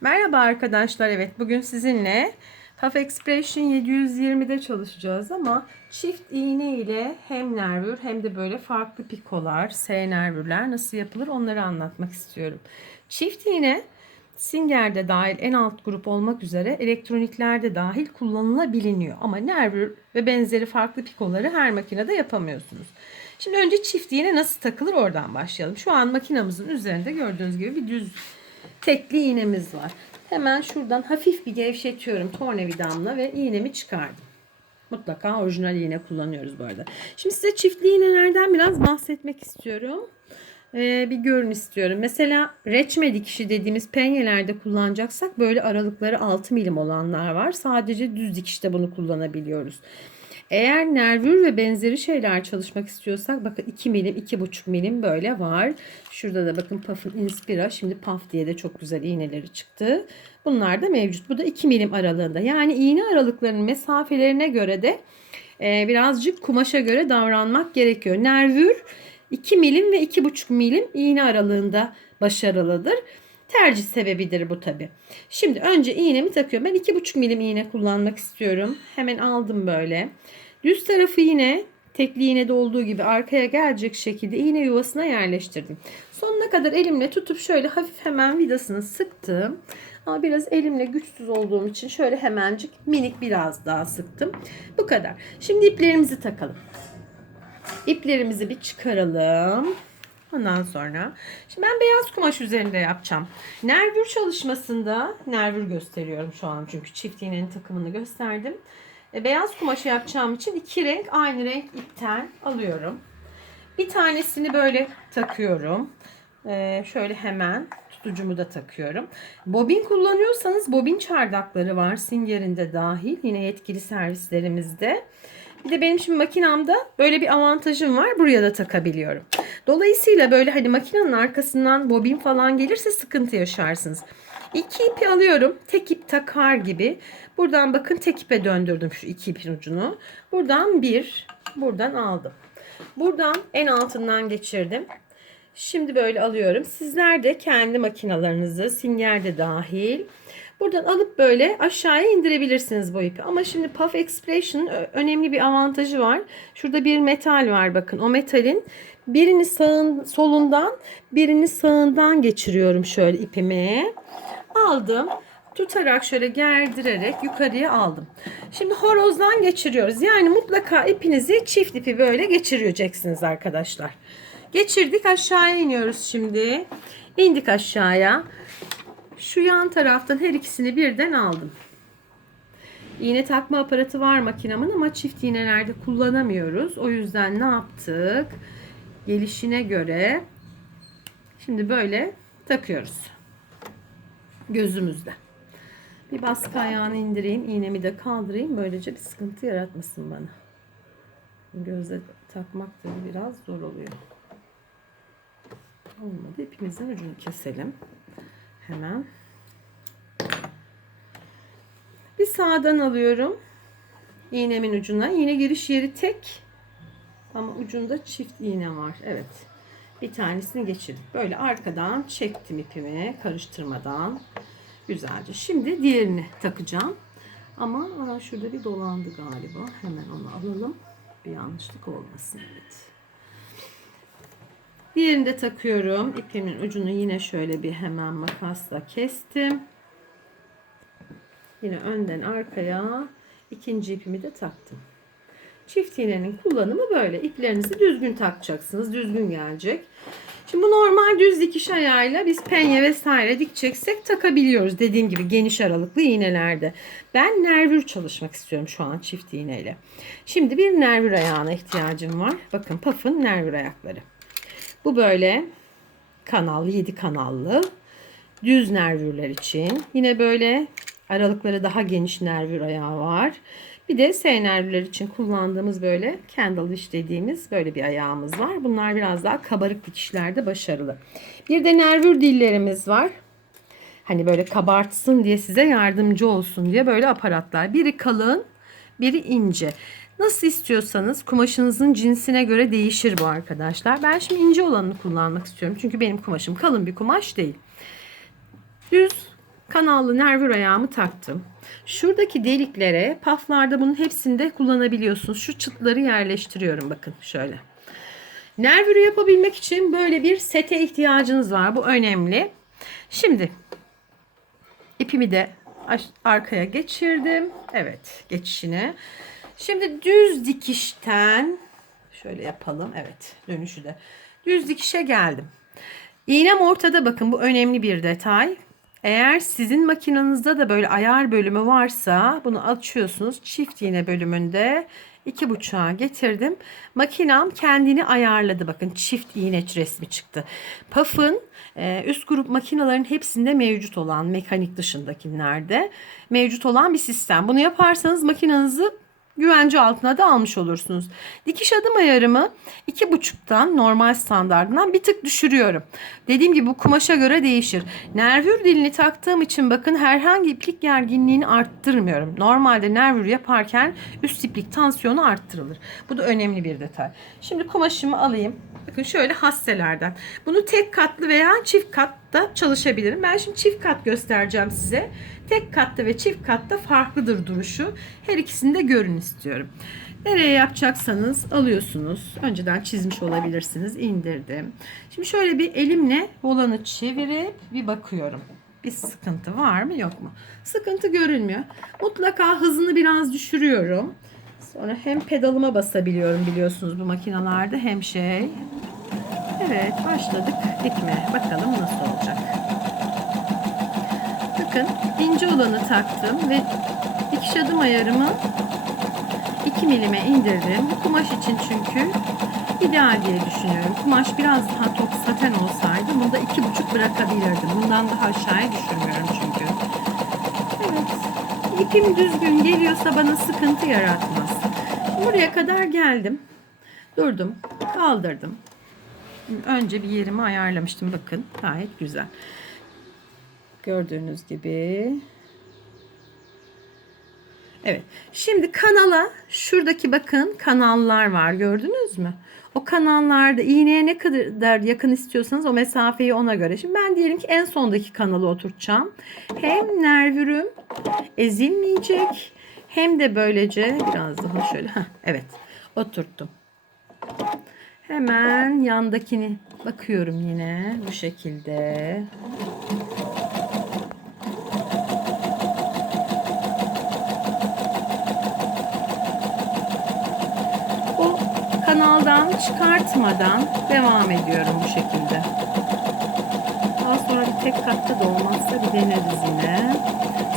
Merhaba arkadaşlar. Evet bugün sizinle Puff Expression 720'de çalışacağız ama çift iğne ile hem nervür hem de böyle farklı pikolar, S nervürler nasıl yapılır onları anlatmak istiyorum. Çift iğne Singer'de dahil en alt grup olmak üzere elektroniklerde dahil kullanılabiliyor. Ama nervür ve benzeri farklı pikoları her makinede yapamıyorsunuz. Şimdi önce çift iğne nasıl takılır oradan başlayalım. Şu an makinamızın üzerinde gördüğünüz gibi bir düz tekli iğnemiz var. Hemen şuradan hafif bir gevşetiyorum tornavidamla ve iğnemi çıkardım. Mutlaka orijinal iğne kullanıyoruz bu arada. Şimdi size çiftli iğnelerden biraz bahsetmek istiyorum. Ee, bir görün istiyorum. Mesela reçme dikişi dediğimiz penyelerde kullanacaksak böyle aralıkları 6 milim olanlar var. Sadece düz dikişte bunu kullanabiliyoruz. Eğer nervür ve benzeri şeyler çalışmak istiyorsak bakın 2 milim 2,5 milim böyle var. Şurada da bakın Puff'ın Inspira şimdi Puff diye de çok güzel iğneleri çıktı. Bunlar da mevcut. Bu da 2 milim aralığında. Yani iğne aralıklarının mesafelerine göre de e, birazcık kumaşa göre davranmak gerekiyor. Nervür 2 milim ve 2,5 milim iğne aralığında başarılıdır. Tercih sebebidir bu tabi. Şimdi önce iğnemi takıyorum. Ben 2,5 milim iğne kullanmak istiyorum. Hemen aldım böyle. Düz tarafı yine tekli iğnede olduğu gibi arkaya gelecek şekilde iğne yuvasına yerleştirdim. Sonuna kadar elimle tutup şöyle hafif hemen vidasını sıktım. Ama biraz elimle güçsüz olduğum için şöyle hemencik minik biraz daha sıktım. Bu kadar. Şimdi iplerimizi takalım. İplerimizi bir çıkaralım. Ondan sonra şimdi ben beyaz kumaş üzerinde yapacağım. Nervür çalışmasında nervür gösteriyorum şu an çünkü çift iğnenin takımını gösterdim. E, beyaz kumaşı yapacağım için iki renk aynı renk ipten alıyorum. Bir tanesini böyle takıyorum. E, şöyle hemen tutucumu da takıyorum. Bobin kullanıyorsanız bobin çardakları var Singer'in de dahil yine yetkili servislerimizde. Bir de benim şimdi makinamda böyle bir avantajım var. Buraya da takabiliyorum. Dolayısıyla böyle hani makinenin arkasından bobin falan gelirse sıkıntı yaşarsınız. İki ipi alıyorum. Tek ip takar gibi. Buradan bakın tek ipe döndürdüm şu iki ipin ucunu. Buradan bir, buradan aldım. Buradan en altından geçirdim. Şimdi böyle alıyorum. Sizler de kendi makinalarınızı, Singer de dahil. Buradan alıp böyle aşağıya indirebilirsiniz bu ipi. Ama şimdi Puff Expression'ın önemli bir avantajı var. Şurada bir metal var bakın. O metalin birini sağın, solundan birini sağından geçiriyorum şöyle ipimi. Aldım. Tutarak şöyle gerdirerek yukarıya aldım. Şimdi horozdan geçiriyoruz. Yani mutlaka ipinizi çift ipi böyle geçireceksiniz arkadaşlar. Geçirdik aşağıya iniyoruz şimdi. İndik aşağıya. Şu yan taraftan her ikisini birden aldım. İğne takma aparatı var makinamın ama çift iğnelerde kullanamıyoruz. O yüzden ne yaptık? Gelişine göre şimdi böyle takıyoruz. Gözümüzde. Bir baskı ayağını indireyim. iğnemi de kaldırayım. Böylece bir sıkıntı yaratmasın bana. Gözde takmak da biraz zor oluyor. Olmadı. İpimizin ucunu keselim. Hemen. Bir sağdan alıyorum. İğnemin ucuna. Yine giriş yeri tek. Ama ucunda çift iğne var. Evet. Bir tanesini geçirdim. Böyle arkadan çektim ipimi karıştırmadan. Güzelce. Şimdi diğerini takacağım. Ama şurada bir dolandı galiba. Hemen onu alalım. Bir yanlışlık olmasın. Evet. Diğerini de takıyorum. İpimin ucunu yine şöyle bir hemen makasla kestim. Yine önden arkaya ikinci ipimi de taktım. Çift iğnenin kullanımı böyle. İplerinizi düzgün takacaksınız. Düzgün gelecek. Şimdi bu normal düz dikiş ayağıyla biz penye vesaire dikeceksek takabiliyoruz. Dediğim gibi geniş aralıklı iğnelerde. Ben nervür çalışmak istiyorum şu an çift iğneyle. Şimdi bir nervür ayağına ihtiyacım var. Bakın Puff'ın nervür ayakları. Bu böyle kanallı 7 kanallı düz nervürler için. Yine böyle aralıkları daha geniş nervür ayağı var. Bir de S nervürler için kullandığımız böyle candle dish dediğimiz böyle bir ayağımız var. Bunlar biraz daha kabarık dikişlerde başarılı. Bir de nervür dillerimiz var. Hani böyle kabartsın diye size yardımcı olsun diye böyle aparatlar. Biri kalın, biri ince. Nasıl istiyorsanız kumaşınızın cinsine göre değişir bu arkadaşlar. Ben şimdi ince olanını kullanmak istiyorum. Çünkü benim kumaşım kalın bir kumaş değil. Düz kanallı nervür ayağımı taktım. Şuradaki deliklere paflarda bunun hepsinde kullanabiliyorsunuz. Şu çıtları yerleştiriyorum bakın şöyle. Nervürü yapabilmek için böyle bir sete ihtiyacınız var. Bu önemli. Şimdi ipimi de arkaya geçirdim. Evet geçişini. Şimdi düz dikişten şöyle yapalım. Evet dönüşü de. Düz dikişe geldim. İğnem ortada bakın bu önemli bir detay. Eğer sizin makinenizde de böyle ayar bölümü varsa bunu açıyorsunuz. Çift iğne bölümünde iki buçuğa getirdim. Makinam kendini ayarladı. Bakın çift iğne resmi çıktı. Puff'ın e, üst grup makinelerin hepsinde mevcut olan mekanik dışındakilerde mevcut olan bir sistem. Bunu yaparsanız makinenizi güvence altına da almış olursunuz. Dikiş adım ayarımı iki buçuktan normal standartından bir tık düşürüyorum. Dediğim gibi bu kumaşa göre değişir. Nervür dilini taktığım için bakın herhangi iplik gerginliğini arttırmıyorum. Normalde nervür yaparken üst iplik tansiyonu arttırılır. Bu da önemli bir detay. Şimdi kumaşımı alayım. Bakın şöyle hasselerden. Bunu tek katlı veya çift katta çalışabilirim. Ben şimdi çift kat göstereceğim size. Tek katta ve çift katta farklıdır duruşu. Her ikisini de görün istiyorum. Nereye yapacaksanız alıyorsunuz. Önceden çizmiş olabilirsiniz. İndirdim. Şimdi şöyle bir elimle volanı çevirip bir bakıyorum. Bir sıkıntı var mı yok mu? Sıkıntı görünmüyor. Mutlaka hızını biraz düşürüyorum. Sonra hem pedalıma basabiliyorum biliyorsunuz bu makinalarda hem şey. Evet başladık dikmeye. Bakalım nasıl olacak. Bakın ince olanı taktım ve dikiş adım ayarımı 2 milime indirdim. Bu kumaş için çünkü ideal diye düşünüyorum. Kumaş biraz daha top saten olsaydı bunda iki buçuk bırakabilirdim. Bundan daha aşağıya düşürmüyorum çünkü. Evet. İpim düzgün geliyorsa bana sıkıntı yaratmaz. Buraya kadar geldim. Durdum. Kaldırdım. Önce bir yerimi ayarlamıştım. Bakın gayet güzel. Gördüğünüz gibi. Evet. Şimdi kanala şuradaki bakın kanallar var. Gördünüz mü? O kanallarda iğneye ne kadar yakın istiyorsanız o mesafeyi ona göre. Şimdi ben diyelim ki en sondaki kanalı oturtacağım. Hem nervürüm ezilmeyecek hem de böylece biraz daha şöyle. Heh, evet. Oturttum. Hemen yandakini bakıyorum yine bu şekilde. O kanaldan çıkartmadan devam ediyorum bu şekilde. Daha sonra bir tek katta da olmazsa bir deneriz yine.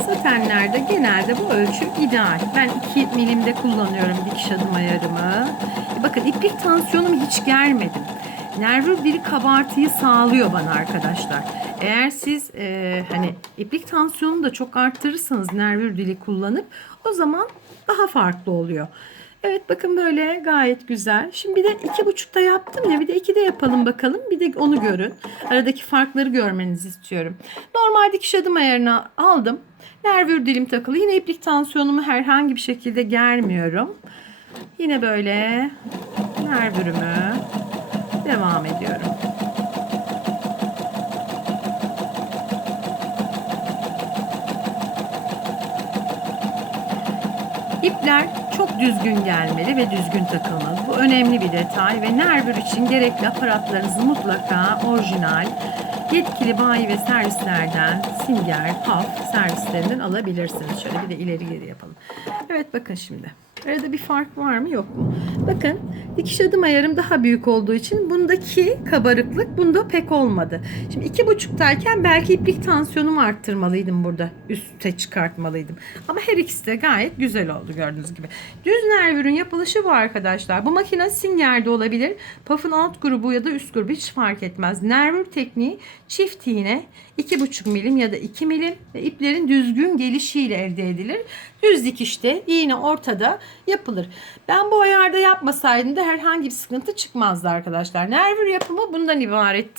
Satenlerde genelde bu ölçü ideal. Ben 2 milimde kullanıyorum dikiş adım ayarımı. Bakın iplik tansiyonumu hiç germedim. Nervür dili kabartıyı sağlıyor bana arkadaşlar. Eğer siz e, hani iplik tansiyonunu da çok arttırırsanız nervür dili kullanıp o zaman daha farklı oluyor. Evet bakın böyle gayet güzel. Şimdi bir de iki buçukta yaptım ya bir de iki de yapalım bakalım. Bir de onu görün. Aradaki farkları görmenizi istiyorum. Normal dikiş adım ayarına aldım. Nervür dilim takılı. Yine iplik tansiyonumu herhangi bir şekilde germiyorum. Yine böyle nervürümü devam ediyorum. İpler çok düzgün gelmeli ve düzgün takılmalı. Bu önemli bir detay ve nervür için gerekli aparatlarınızı mutlaka orijinal, yetkili bayi ve servislerden, Singer, PAF servislerinden alabilirsiniz. Şöyle bir de ileri geri yapalım. Evet bakın şimdi. Arada bir fark var mı yok mu? Bakın dikiş adım ayarım daha büyük olduğu için bundaki kabarıklık bunda pek olmadı. Şimdi iki buçuktayken belki iplik tansiyonumu arttırmalıydım burada. Üste çıkartmalıydım. Ama her ikisi de gayet güzel oldu gördüğünüz gibi. Düz nervürün yapılışı bu arkadaşlar. Bu makine Singer'de olabilir. Puff'ın alt grubu ya da üst grubu hiç fark etmez. Nervür tekniği çift iğne 2,5 milim ya da 2 milim ve iplerin düzgün gelişiyle elde edilir. Düz dikişte iğne ortada yapılır. Ben bu ayarda yapmasaydım da herhangi bir sıkıntı çıkmazdı arkadaşlar. Nervür yapımı bundan ibaretti.